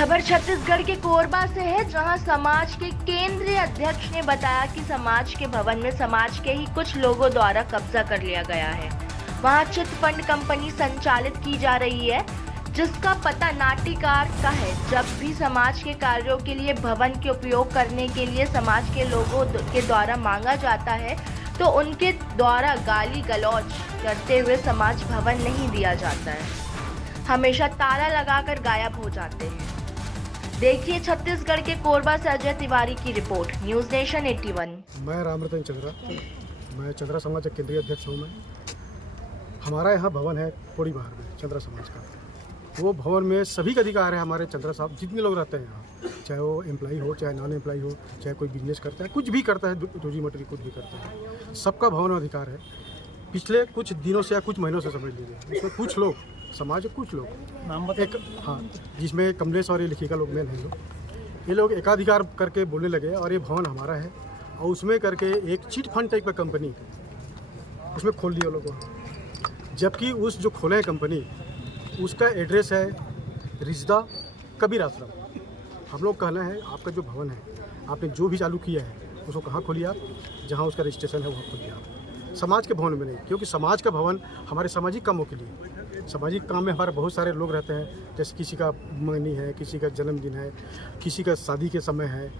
खबर छत्तीसगढ़ के कोरबा से है, जहां समाज के केंद्रीय अध्यक्ष ने बताया कि समाज के भवन में समाज के ही कुछ लोगों द्वारा कब्जा कर लिया गया है। वहां चिट फंड कंपनी संचालित की जा रही है, जिसका पता नाटीकार का है। जब भी समाज के कार्यों के लिए भवन के उपयोग करने के लिए समाज के लोगों के द्वारा मांगा जाता है, तो उनके द्वारा गाली गलौज करते हुए समाज भवन नहीं दिया जाता है, हमेशा ताला लगाकर गायब हो जाते हैं। देखिए छत्तीसगढ़ के कोरबा से अजय तिवारी की रिपोर्ट, न्यूज़ नेशन 81। मैं रामरतन चंद्रा, मैं चंद्रा समाज का केंद्रीय अध्यक्ष हूँ। मैं हमारा यहाँ भवन है कोड़ी बाहर में चंद्रा समाज का। वो भवन में सभी का अधिकार है। हमारे चंद्रा साहब जितने लोग रहते हैं यहाँ, चाहे वो एम्प्लॉई हो, चाहे नॉन एम्प्लॉई हो, चाहे कोई बिजनेस करता है, कुछ भी करता है, रोजी मटरी कुछ भी करता है, सबका भवन में अधिकार है। पिछले कुछ दिनों से या कुछ महीनों से समझ लीजिए, इसमें कुछ लोग समाज के कुछ लोग एक जिसमें कमलेश और ये लिखिका लोग मेन हैं, ये लोग एकाधिकार करके बोलने लगे और ये भवन हमारा है, और उसमें करके एक चिट फंड टाइप का कंपनी उसमें खोल लिया लोगों। जबकि उस जो खोले हैं कंपनी, उसका एड्रेस है रिजदा कबीर आश्रम। हम लोग कहना है, आपका जो भवन है, आपने जो भी चालू किया है उसको कहाँ खोलिए आप, जहाँ उसका रजिस्ट्रेशन है वहाँ खोलिए आप, समाज के भवन में नहीं। क्योंकि समाज का भवन हमारे सामाजिक कामों के लिए, सामाजिक काम में हमारे बहुत सारे लोग रहते हैं, जैसे किसी का मंगनी है, किसी का जन्मदिन है, किसी का शादी के समय है,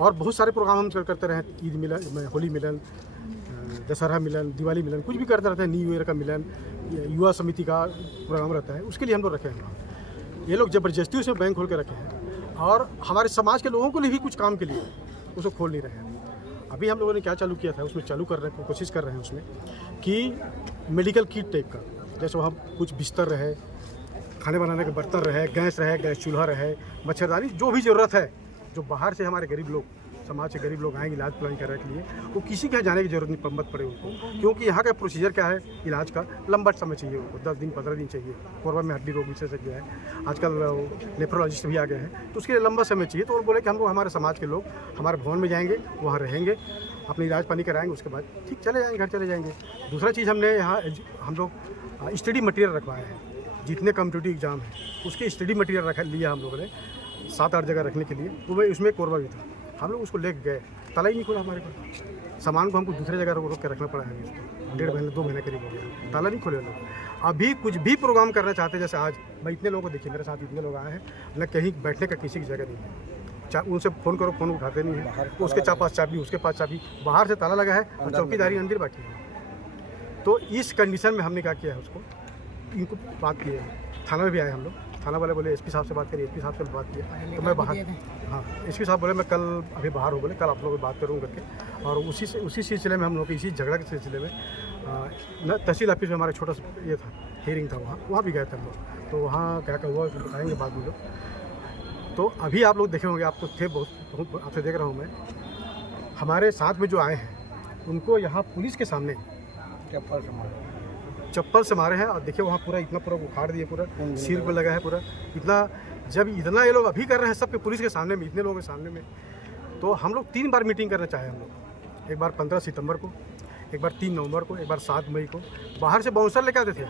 और बहुत सारे प्रोग्राम हम करते रहे। ईद मिलन, होली मिलन, दशहरा मिलन, दिवाली मिलन, कुछ भी करते रहते हैं, न्यू ईयर का मिलन, युवा समिति का प्रोग्राम रहता है, उसके लिए हम लोग रखे हैं। ये लोग ज़बरदस्ती उसमें बैंक खोल के रखे हैं, और हमारे समाज के लोगों को लिए भी कुछ काम के लिए उसको खोल नहीं रहे हैं। अभी हम लोगों ने क्या चालू किया था, उसमें चालू कर रहे कोशिश कर रहे हैं उसमें कि मेडिकल किट टाइप का, जैसे वहाँ कुछ बिस्तर रहे, खाने बनाने के बर्तन रहे, गैस चूल्हा रहे, मच्छरदानी, जो भी ज़रूरत है, जो बाहर से हमारे गरीब लोग, समाज से गरीब लोग आएंगे इलाज प्लान करने के लिए, वो किसी के यहाँ जाने की जरूरत नहीं मत पड़े उनको। क्योंकि यहाँ का प्रोसीजर क्या है, इलाज का लंबा समय चाहिए उनको, 10 दिन 15 दिन चाहिए। कोरबा में हड्डी रोग विशेषज्ञ है, आजकल नेफ्रोलॉजिस्ट भी आ गए हैं, तो उसके लिए लंबा समय चाहिए। तो वो बोले कि हम लोग, हमारे समाज के लोग हमारे भवन में जाएंगे, वहाँ रहेंगे, अपने इलाज पानी कराएंगे, उसके बाद ठीक चले जाएंगे, घर चले जाएंगे। दूसरा चीज़, हमने यहाँ हम लोग स्टडी मटीरियल रखवाए हैं। जितने कॉम्पिटिटिव एग्जाम है उसके स्टडी मटीरियल रख लिया हम लोगों ने 7-8 जगह रखने के लिए। वो उसमें कोरबा भी था, हम लोग उसको लेके गए, ताला ही नहीं खुला हमारे को। सामान को हमको दूसरे जगह रोक के रखना पड़ा है। 1.5 महीने 2 महीने करीब हो गया, ताला नहीं खोले लोग। अभी कुछ भी प्रोग्राम करना चाहते हैं, जैसे आज मैं इतने लोगों को देखिए, मेरे साथ इतने लोग आए हैं, न कहीं बैठने का किसी की जगह नहीं है। उनसे फ़ोन करो, फ़ोन उठाते नहीं है, उसके पास चाबी, उसके पास चाबी, बाहर से ताला लगा है और चौकीदारी अंदर बैठी है। तो इस कंडीशन में हमने क्या किया है, उसको इनको बात की है, थाना में भी आए हम लोग। थाना वाले बोले एसपी साहब से बात करिए, एसपी साहब से बात किया, तो मैं बाहर, हाँ एसपी साहब बोले मैं कल अभी बाहर हो, बोले कल आप लोगों से बात करूँ करके। और उसी सिलसिले में हम लोग इसी झगड़ा के सिलसिले में तहसील ऑफिस में हमारा छोटा सा ये था, हियरिंग था, वहाँ भी गए थे हम लोग। तो वहाँ क्या क्या हुआ बताएंगे बाद में लोग। तो अभी आप लोग देखे होंगे, आप तो थे बहुत आपसे देख रहा हूँ मैं, हमारे साथ में जो आए हैं उनको यहाँ पुलिस के सामने चप्पल से मारे हैं। और देखिए वहाँ पूरा इतना पूरा उखाड़ दिए, पूरा सिर पर लगा है पूरा इतना। जब इतना ये लोग अभी कर रहे हैं सबके पुलिस के सामने में, इतने लोगों के सामने में, तो हम लोग 3 बार मीटिंग करना चाहे हम लोग। एक बार 15 सितंबर को, एक बार 3 नवंबर को, एक बार 7 मई को। बाहर से बाउंसर लेके आते थे।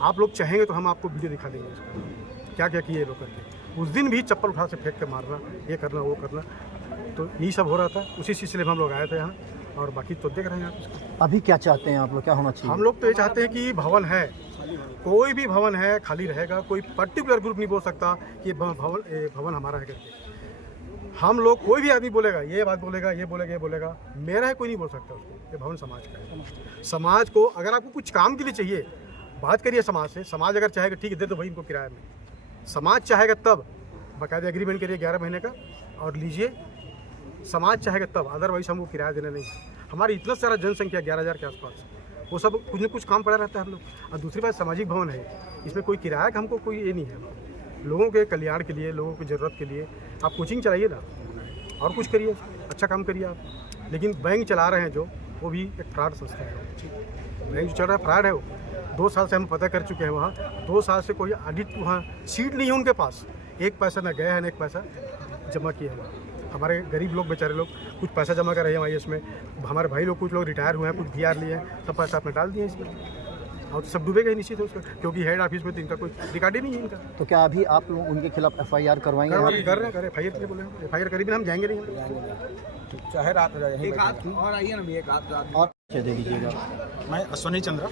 आप लोग चाहेंगे तो हम आपको वीडियो दिखा देंगे क्या क्या किए ये लोग करके। उस दिन भी चप्पल उठा से फेंक के मारना, ये करना वो करना, तो यही सब हो रहा था। उसी सिलसिले में हम लोग आए थे यहाँ, और बाकी तो देख रहे हैं आप। अभी क्या चाहते हैं आप लोग, क्या होना चाहिए? हम लोग तो ये चाहते हैं कि भवन है, कोई भी भवन है खाली रहेगा, कोई पर्टिकुलर ग्रुप नहीं बोल सकता कि भवन हमारा है करके। हम लोग, कोई भी आदमी बोलेगा, ये बात बोलेगा, ये बोलेगा, मेरा है, कोई नहीं बोल सकता उसको। ये भवन समाज का है। समाज को अगर आपको कुछ काम के लिए चाहिए, बात करिए समाज से। समाज अगर चाहेगा ठीक है दे दो भाई इनको किराए में, समाज चाहेगा तब बाकायदा एग्रीमेंट करिए 11 महीने का और लीजिए। समाज चाहेगा तब, अदरवाइज हमको किराया देना नहीं। हमारी इतना सारा जनसंख्या 11,000 के आसपास, वो सब कुछ न कुछ काम पड़ा रहता है हम लोग। और दूसरी बात, सामाजिक भवन है, इसमें कोई किराया का हमको कोई ये नहीं है। लोगों के कल्याण के लिए, लोगों की ज़रूरत के लिए आप कोचिंग चलाइए ना, और कुछ करिए, अच्छा काम करिए आप। लेकिन बैंक चला रहे हैं जो, वो भी एक फ्रॉड संस्था है। बैंक जो चल रहा है फ्रॉड है। वो 2 साल से हम पता कर चुके हैं वहाँ, 2 साल से कोई ऑडिट, वहाँ सीट नहीं है उनके पास, एक पैसा ना गया है ना एक पैसा जमा किया है। हमारे गरीब लोग, बेचारे लोग कुछ पैसा जमा कर रहे हैं इसमें। हमारे भाई लोग, कुछ लोग रिटायर हुए हैं, कुछ VR लिए हैं, सब पैसा आपने डाल दिए इसमें। और सब डूबेगा ही निश्चित है उसका, क्योंकि हेड ऑफिस में तो इनका कोई रिकॉर्ड ही नहीं है इनका। तो क्या अभी आप लोग उनके खिलाफ FIR करवाएंगे? कर रहे हैं FIR के लिए बोले हैं, FIR करीब हम जाएंगे नहीं, चाहे रात हो जाए। एक हाथ और आइए ना, एक हाथ और क्या दे दीजिएगा? मैं अश्विनी चंद्रा।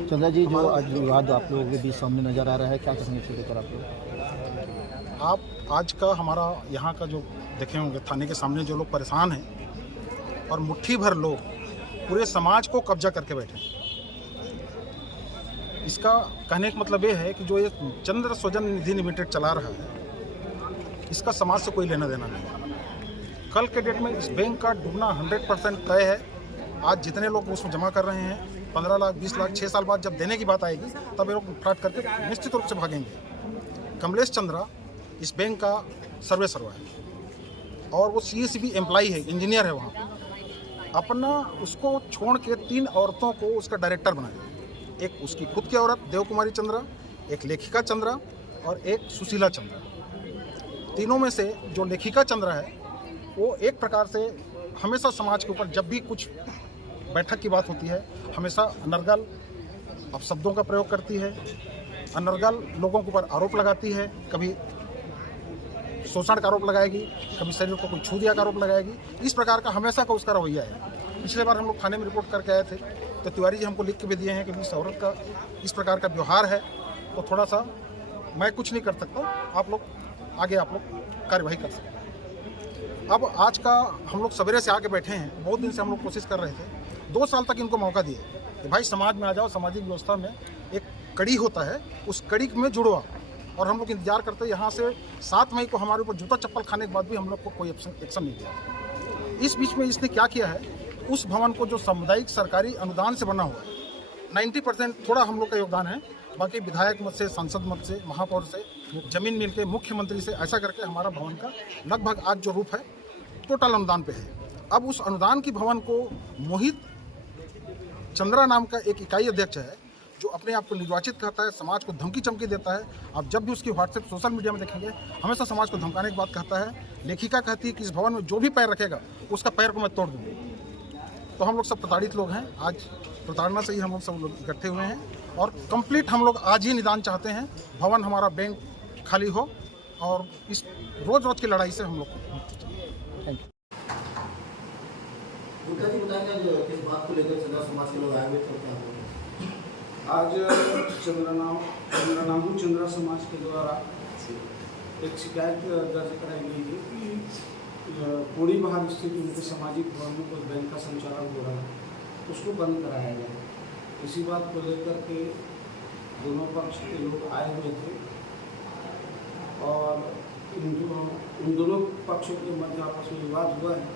चंद्रा जी, जो आज विवाद आप लोगों के बीच सामने नजर आ रहा है, क्या कहेंगे इसको लेकर आप लोग? आप आज का हमारा यहाँ का जो देखे होंगे, थाने के सामने जो लोग परेशान हैं और मुट्ठी भर लोग पूरे समाज को कब्जा करके बैठे हैं। इसका कहने का मतलब ये है कि जो ये चंद्र सृजन निधि लिमिटेड चला रहा है, इसका समाज से कोई लेना देना नहीं। कल के डेट में इस बैंक का डूबना 100% तय है। आज जितने लोग उसमें जमा कर रहे हैं, 15 लाख 20 लाख 6 साल बाद जब देने की बात आएगी, तब ये लोग फ्रॉड करके निश्चित रूप से भागेंगे। कमलेश चंद्रा इस बैंक का सर्वा है और वो CSB एम्प्लॉई है, इंजीनियर है। वहाँ अपना उसको छोड़ के 3 औरतों को उसका डायरेक्टर बनाया। एक उसकी खुद की औरत देव कुमारी चंद्रा, एक लेखिका चंद्रा और एक सुशीला चंद्रा। तीनों में से जो लेखिका चंद्रा है, वो एक प्रकार से हमेशा समाज के ऊपर जब भी कुछ बैठक की बात होती है, हमेशा अनर्गल अपशब्दों का प्रयोग करती है, अनर्गल लोगों के ऊपर आरोप लगाती है। कभी शोषण का आरोप लगाएगी, कभी शरीर को कोई छू दिया का आरोप लगाएगी। इस प्रकार का हमेशा का उसका रवैया है। पिछले बार हम लोग थाने में रिपोर्ट करके आए थे, तो तिवारी जी हमको लिख के भी दिए हैं कि इस औरत का इस प्रकार का व्यवहार है, तो थोड़ा सा मैं कुछ नहीं कर सकता, आप लोग आगे आप लोग कार्यवाही कर सकते हैं। अब आज का हम लोग सवेरे से आके बैठे हैं, बहुत दिन से हम लोग कोशिश कर रहे थे, 2 साल तक इनको मौका दिए कि भाई समाज में आ जाओ, सामाजिक व्यवस्था में एक कड़ी होता है, उस कड़ी में जुड़वा। और हम लोग इंतजार करते हैं। यहाँ से 7 मई को हमारे ऊपर जूता चप्पल खाने के बाद भी हम लोग को कोई एक्शन नहीं लिया। इस बीच में इसने क्या किया है, उस भवन को जो सामुदायिक सरकारी अनुदान से बना हुआ है, 90% थोड़ा हम लोग का योगदान है, बाकी विधायक मत से, सांसद मत से, महापौर से, जमीन मिल के, मुख्यमंत्री से, ऐसा करके हमारा भवन का लगभग आज जो रूप है टोटल अनुदान पे है। अब उस अनुदान की भवन को मोहित चंद्रा नाम का एक इकाई अध्यक्ष है, जो अपने आप को निर्वाचित करता है, समाज को धमकी चमकी देता है। आप जब भी उसकी व्हाट्सएप सोशल मीडिया में देखेंगे, हमेशा समाज को धमकाने की बात कहता है। लेखिका कहती है कि इस भवन में जो भी पैर रखेगा उसका पैर को मैं तोड़ दूँगी। तो हम लोग सब प्रताड़ित लोग हैं। आज प्रताड़ना से ही हम लोग सब लोग इकट्ठे हुए हैं और कंप्लीट हम लोग आज ही निदान चाहते हैं। भवन हमारा बैंक खाली हो और इस रोज़ की लड़ाई से हम लोग किस बात को लेकर चंद्रा समाज के लोग आए हुए थे? आज चंद्रा समाज के द्वारा एक शिकायत दर्ज कराई गई थी कि पूरी बाहर स्थित उनके सामाजिक भवनों पर बैंक का संचालन हो रहा है, उसको बंद कराया गया। इसी बात को लेकर के दोनों पक्ष के लोग आए हुए थे और इन दोनों पक्षों के मध्य आपस में विवाद हुआ है।